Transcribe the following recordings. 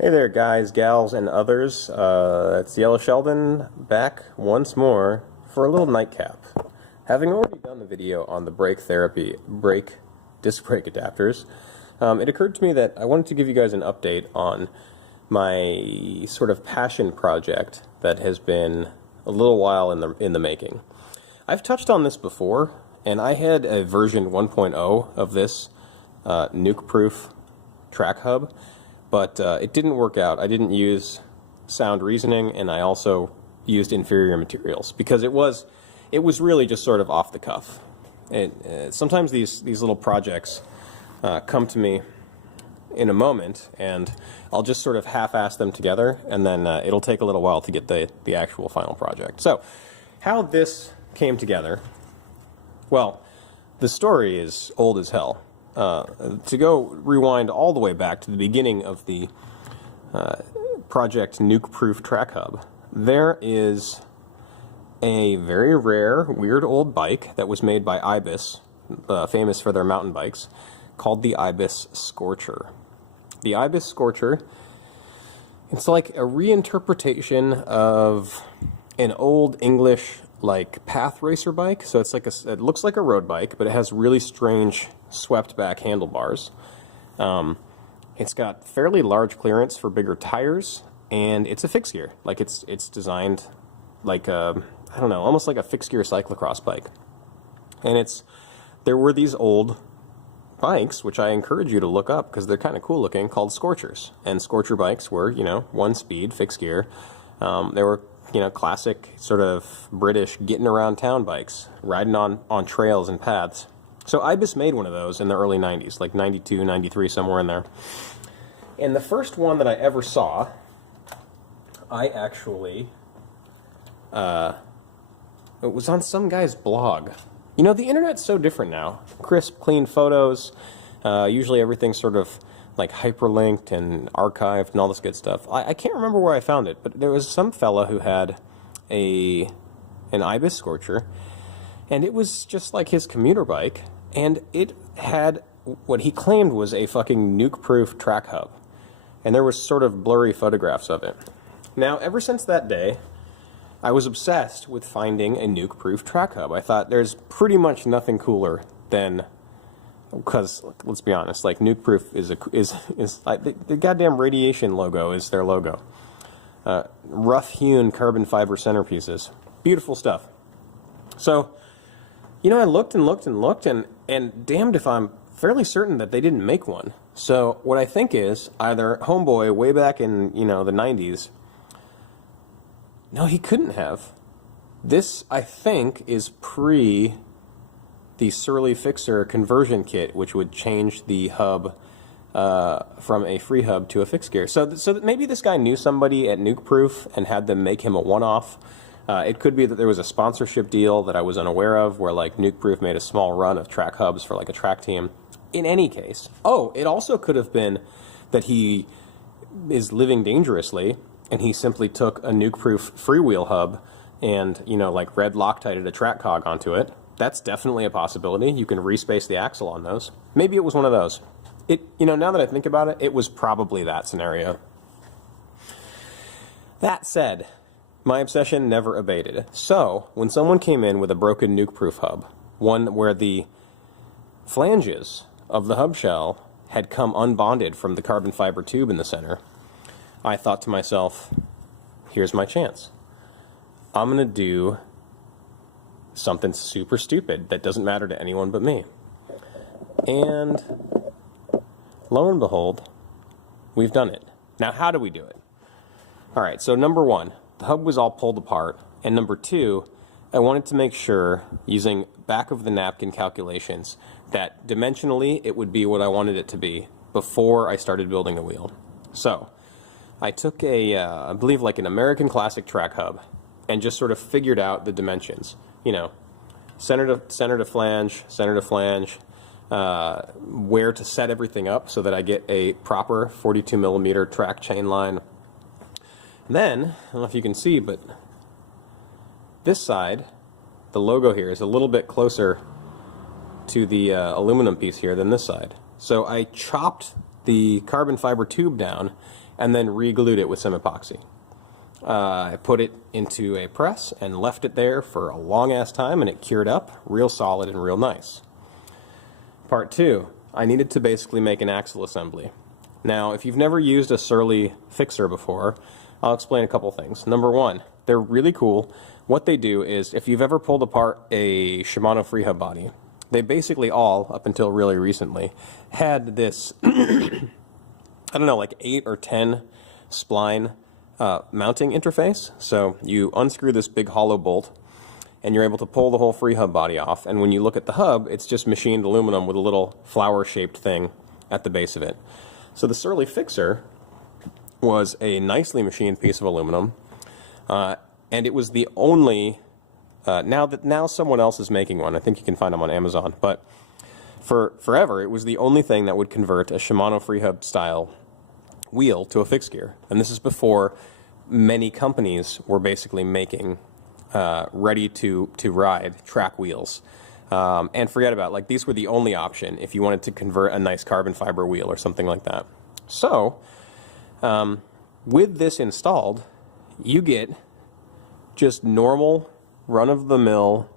Hey there guys, gals, and others. It's Yellow Sheldon back once more for a little nightcap. Having already done the video on the disc brake adapters, it occurred to me that I wanted to give you guys an update on my sort of passion project that has been a little while in the making. I've touched on this before, and I had a version 1.0 of this Nukeproof track hub. But it didn't work out. I didn't use sound reasoning, and I also used inferior materials because it was really just sort of off the cuff. Sometimes these little projects come to me in a moment, and I'll just sort of half-ass them together, and then it'll take a little while to get the actual final project. So, how this came together? Well, the story is old as hell. To go rewind all the way back to the beginning of the project Nukeproof track hub, there is a very rare, weird old bike that was made by Ibis, famous for their mountain bikes, called the Ibis Scorcher. The Ibis Scorcher, it's like a reinterpretation of an old English like path racer bike. So it's like it looks like a road bike, but it has really strange swept back handlebars. It's got fairly large clearance for bigger tires, and it's a fixed gear. Like it's designed like a, I don't know, almost like a fixed gear cyclocross bike. And there were these old bikes, which I encourage you to look up because they're kind of cool looking, called Scorchers. And Scorcher bikes were, one speed, fixed gear. They were classic sort of British getting around town bikes, riding on trails and paths. So Ibis made one of those in the early 90s, like 92, 93, somewhere in there. And the first one that I ever saw, I actually, it was on some guy's blog. The internet's so different now. Crisp, clean photos, usually everything's sort of like hyperlinked and archived and all this good stuff. I can't remember where I found it, but there was some fella who had an Ibis Scorcher, and it was just like his commuter bike, and it had what he claimed was a fucking nuke-proof track hub, and there was sort of blurry photographs of it. Now, ever since that day, I was obsessed with finding a nuke-proof track hub. I thought there's pretty much nothing cooler than, because let's be honest, like Nukeproof is like the goddamn radiation logo is their logo. Rough-hewn carbon fiber centerpieces, beautiful stuff. So, I looked and looked and looked, and damned if I'm fairly certain that they didn't make one. So what I think is either homeboy way back in the 90s. No, he couldn't have. This I think is pre the Surly Fixer conversion kit, which would change the hub from a free hub to a fixed gear. So maybe this guy knew somebody at Nukeproof and had them make him a one-off. It could be that there was a sponsorship deal that I was unaware of, where like Nukeproof made a small run of track hubs for like a track team. In any case, it also could have been that he is living dangerously and he simply took a Nukeproof freewheel hub and like red Loctited a track cog onto it. That's definitely a possibility. You can respace the axle on those. Maybe it was one of those. Now that I think about it, it was probably that scenario. That said, my obsession never abated. So, when someone came in with a broken Nukeproof hub, one where the flanges of the hub shell had come unbonded from the carbon fiber tube in the center, I thought to myself, here's my chance. I'm going to do something super stupid that doesn't matter to anyone but me. And lo and behold, we've done it. Now, how do we do it? All right, so number one, the hub was all pulled apart. And number two, I wanted to make sure, using back of the napkin calculations, that dimensionally it would be what I wanted it to be before I started building the wheel. So I took I believe like an American Classic track hub, and just sort of figured out the dimensions. Center to flange, where to set everything up so that I get a proper 42 millimeter track chain line. And then, I don't know if you can see, but this side, the logo here, is a little bit closer to the aluminum piece here than this side. So I chopped the carbon fiber tube down and then re-glued it with some epoxy. I put it into a press and left it there for a long-ass time, and it cured up real solid and real nice. Part 2, I needed to basically make an axle assembly. Now, if you've never used a Surly fixer before, I'll explain a couple things. Number 1, they're really cool. What they do is, if you've ever pulled apart a Shimano Freehub body, they basically all, up until really recently, had this, I don't know, like 8 or 10 spline mounting interface. So you unscrew this big hollow bolt, and you're able to pull the whole Freehub body off. And when you look at the hub, it's just machined aluminum with a little flower-shaped thing at the base of it. So the Surly fixer was a nicely machined piece of aluminum, and it was the only. Now someone else is making one. I think you can find them on Amazon. But for forever, it was the only thing that would convert a Shimano Freehub style wheel to a fixed gear. And this is before many companies were basically making ready to ride track wheels. And forget about it, like these were the only option if you wanted to convert a nice carbon fiber wheel or something like that. So with this installed, you get just normal run-of-the-mill,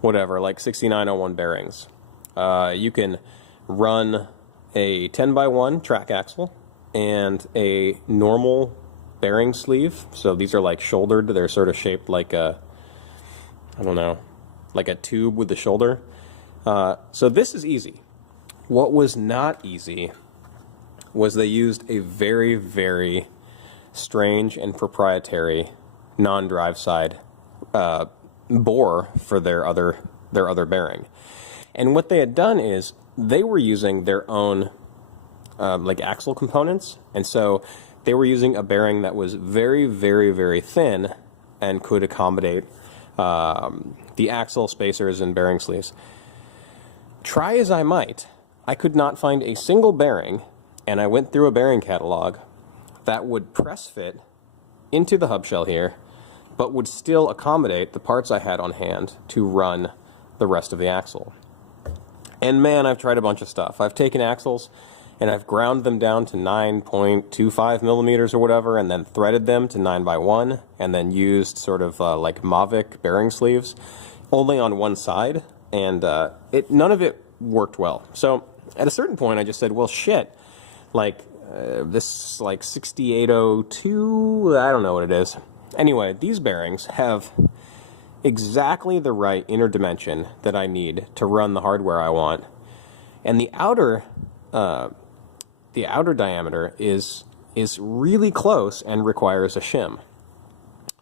whatever, like 6901 bearings. You can run a 10x1 track axle and a normal bearing sleeve. So these are like shouldered. They're sort of shaped like a, I don't know, like a tube with the shoulder. So this is easy. What was not easy was they used a very, very strange and proprietary non-drive side bore for their other bearing. And what they had done is they were using their own like axle components, and so they were using a bearing that was very, very, very thin and could accommodate the axle spacers and bearing sleeves. Try as I might, I could not find a single bearing, and I went through a bearing catalog that would press fit into the hub shell here, but would still accommodate the parts I had on hand to run the rest of the axle. And man, I've tried a bunch of stuff. I've taken axles and I've ground them down to 9.25 millimeters or whatever, and then threaded them to 9x1, and then used sort of like Mavic bearing sleeves only on one side, and none of it worked well. So at a certain point I just said, well shit, like this like 6802, I don't know what it is. Anyway, these bearings have exactly the right inner dimension that I need to run the hardware I want, and the outer diameter is really close and requires a shim.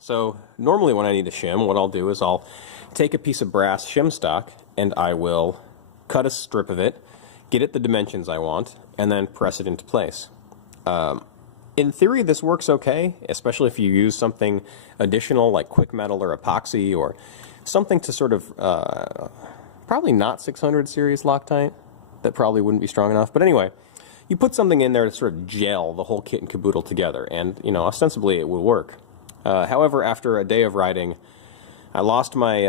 So normally when I need a shim, what I'll do is I'll take a piece of brass shim stock and I will cut a strip of it, get it the dimensions I want, and then press it into place. In theory, this works okay, especially if you use something additional like quick metal or epoxy or something to sort of, probably not 600 series Loctite. That probably wouldn't be strong enough. But anyway, you put something in there to sort of gel the whole kit and caboodle together, and, you know, ostensibly it will work. However, after a day of riding, I lost my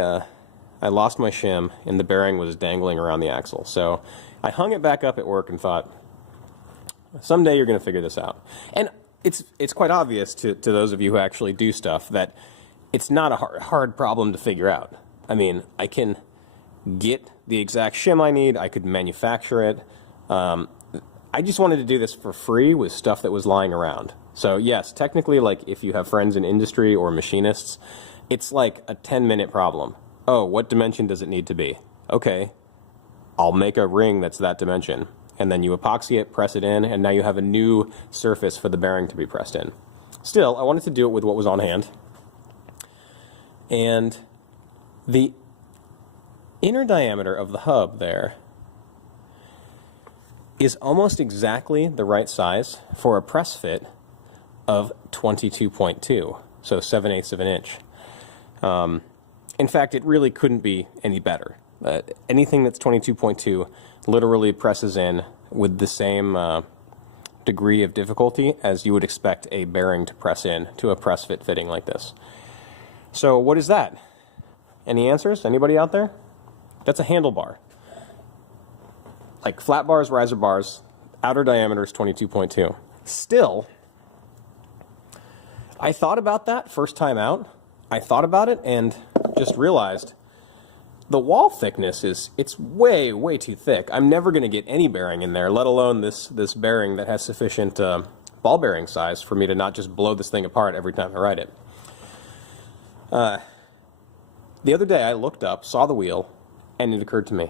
shim, and the bearing was dangling around the axle. So I hung it back up at work and thought, someday you're going to figure this out. And it's quite obvious to those of you who actually do stuff that it's not a hard problem to figure out. I mean, I can get the exact shim I need. I could manufacture it. I just wanted to do this for free with stuff that was lying around. So yes, technically, like if you have friends in industry or machinists, it's like a 10-minute problem. Oh, what dimension does it need to be? Okay, I'll make a ring that's that dimension. And then you epoxy it, press it in, and now you have a new surface for the bearing to be pressed in. Still, I wanted to do it with what was on hand. And the inner diameter of the hub there is almost exactly the right size for a press fit of 22.2, so 7/8 of an inch. In fact, it really couldn't be any better. Anything that's 22.2 literally presses in with the same degree of difficulty as you would expect a bearing to press in to a press fit fitting like this. So what is that? Any answers? Anybody out there? That's a handlebar. Like flat bars, riser bars, outer diameter is 22.2. Still, I thought about that first time out. I thought about it and just realized the wall thickness it's way, way too thick. I'm never going to get any bearing in there, let alone this bearing that has sufficient ball bearing size for me to not just blow this thing apart every time I ride it. The other day I looked up, saw the wheel, and it occurred to me,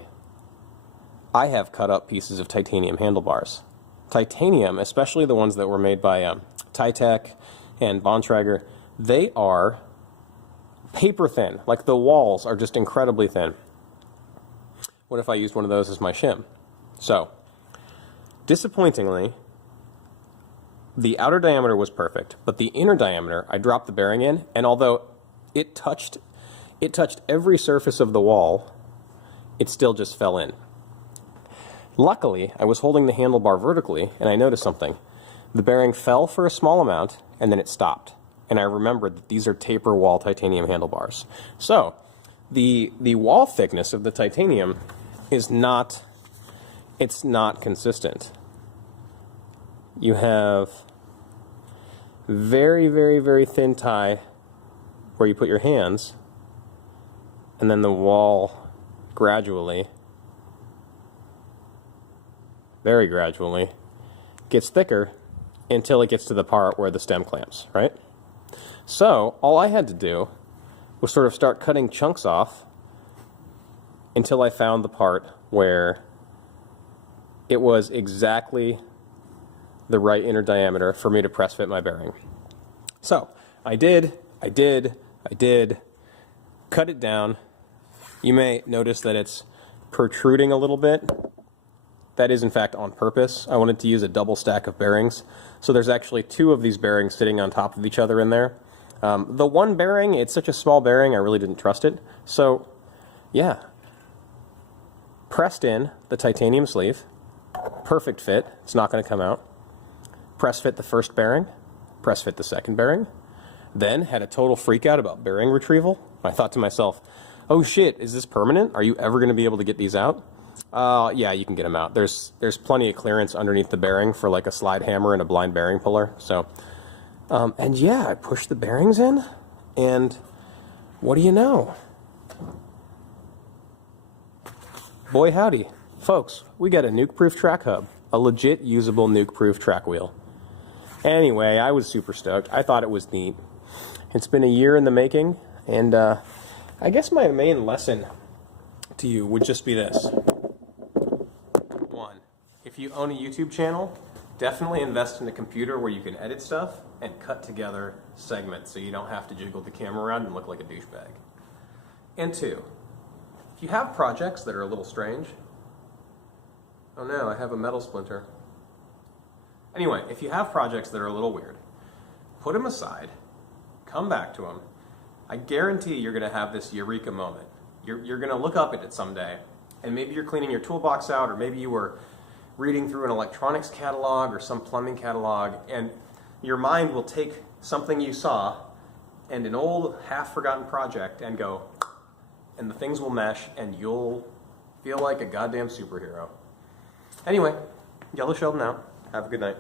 I have cut up pieces of titanium handlebars. Titanium, especially the ones that were made by Titech and Bontrager, they are paper thin. Like, the walls are just incredibly thin. What if I used one of those as my shim? So, disappointingly, the outer diameter was perfect, but the inner diameter, I dropped the bearing in, and although it touched every surface of the wall, it still just fell in. Luckily, I was holding the handlebar vertically, and I noticed something. The bearing fell for a small amount, and then it stopped. And I remembered that these are taper wall titanium handlebars. So, the wall thickness of the titanium is not consistent. You have very, very, very thin tie where you put your hands, and then the wall gradually, very gradually, gets thicker until it gets to the part where the stem clamps, right? So, all I had to do was sort of start cutting chunks off until I found the part where it was exactly the right inner diameter for me to press fit my bearing. So, I did, cut it down. You may notice that it's protruding a little bit. That is, in fact, on purpose. I wanted to use a double stack of bearings. So there's actually two of these bearings sitting on top of each other in there. The one bearing, it's such a small bearing, I really didn't trust it. So, yeah. Pressed in the titanium sleeve. Perfect fit. It's not going to come out. Press fit the first bearing. Press fit the second bearing. Then had a total freak out about bearing retrieval. I thought to myself, oh shit, is this permanent? Are you ever going to be able to get these out? Yeah, you can get them out. There's plenty of clearance underneath the bearing for like a slide hammer and a blind bearing puller. So, and yeah, I pushed the bearings in, and what do you know? Boy howdy, folks, we got a Nukeproof track hub, a legit usable Nukeproof track wheel. Anyway, I was super stoked. I thought it was neat. It's been a year in the making, and I guess my main lesson to you would just be this. One, if you own a YouTube channel, definitely invest in a computer where you can edit stuff and cut together segments so you don't have to jiggle the camera around and look like a douchebag. And two, if you have projects that are a little strange, oh no, I have a metal splinter. Anyway, if you have projects that are a little weird, put them aside, come back to them. I guarantee you're going to have this eureka moment. You're going to look up at it someday, and maybe you're cleaning your toolbox out, or maybe you were reading through an electronics catalog or some plumbing catalog, and your mind will take something you saw and an old half-forgotten project and go, and the things will mesh, and you'll feel like a goddamn superhero. Anyway, yellow sheldon out. Have a good night.